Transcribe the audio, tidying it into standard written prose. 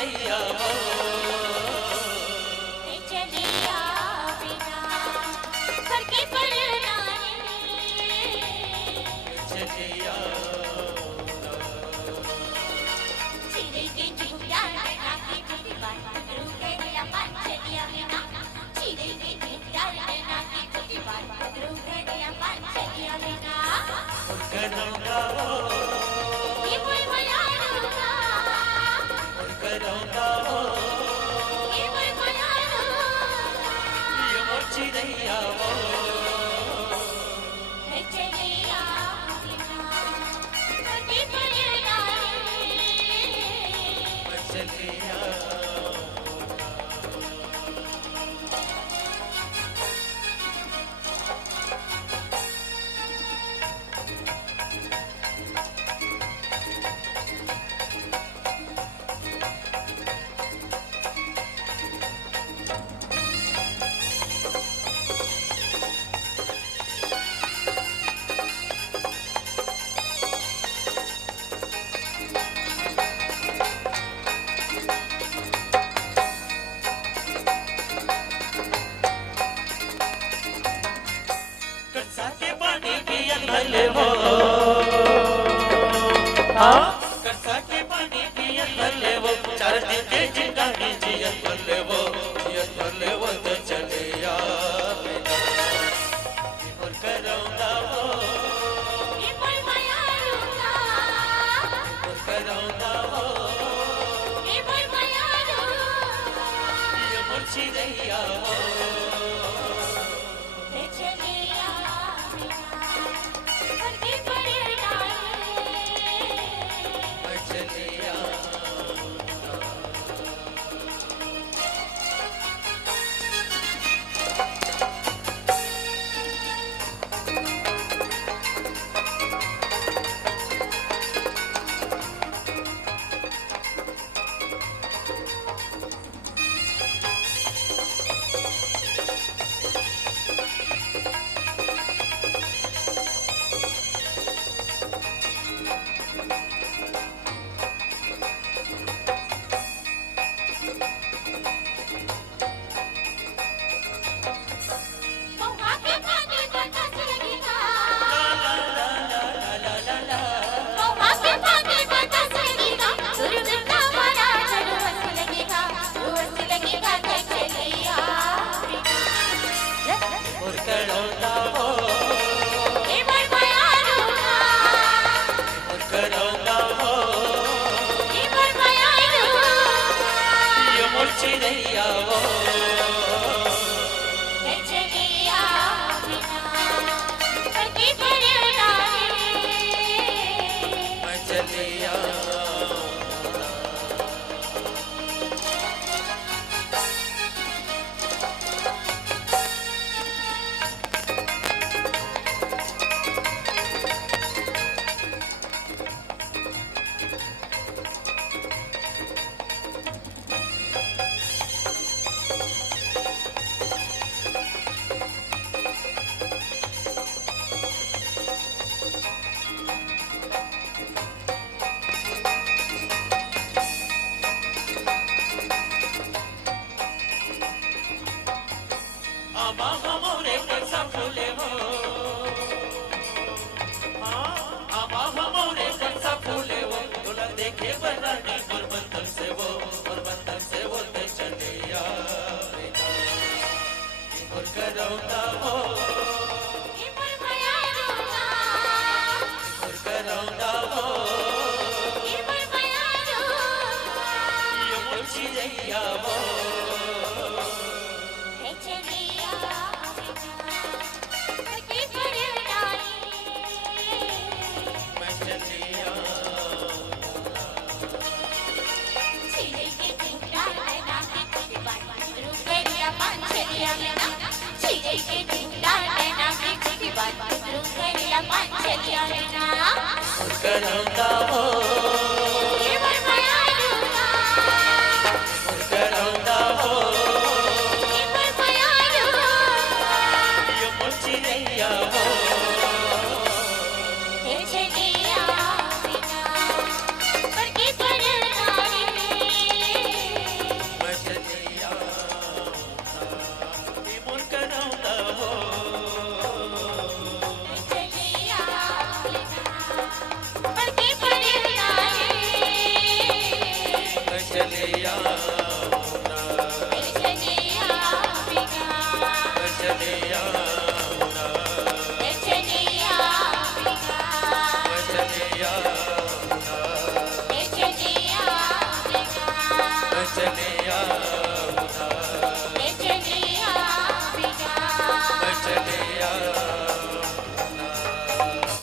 चिड़ैया वो चलिया बिना घर के परनाने चलिया चिड़ै के झुंडा लगा के मेरी बात रुके दिया पान चलिया बिना चिड़ै के झुंडा लगा के मेरी बात रुके दिया पान चलिया बिना करूँगा वो ये कोई मयारूंगा करूँगा वो ये कोई मयारूंगा ये मोर चिड़ैया वो चलिया बिना घर के परनाने चलिया कसा के पानी पियन भले वो हाँ कसा के पानी पियन भले वो चार दिन के जिंदगी जियन भले वो तो चलिया बिना और करूँगा वो ये कोई मयारूंगा और करूँगा वो ये कोई मयारूंगा ये मोर चिड़ैया वो चलिया बिना घर के परनाने चलिया मौका के पानी बरसात लगेगा मौका के पानी बरसात लगेगा दुर्गंधा वाला झड़वस लगेगा चलिया और करूँगा वो ये कोई मयारूंगा और करूँगा वो ये कोई मयारूंगा ये मोर चिड़ैया वो चलिया बिना घर के परनाने चलिया आमा हमरे कैसा फूले हो आमा हमरे कैसा फूले हो तोला देखे बरानी और बंधन से वो ते चलिया और करूँगा वो ये कोई मयारूंगा और करूँगा वो ये कोई मयारूंगा ये मोर चिड़ैया वो चलिया बिना घर के परनाने चलिया चिड़ै के झुंडा लगा के मेरी बात रुके दिया पान चलिया बिना चिड़ै के झुंडा लगा के मेरी बात रुके दिया पान चलिया बिना और करूँगा वो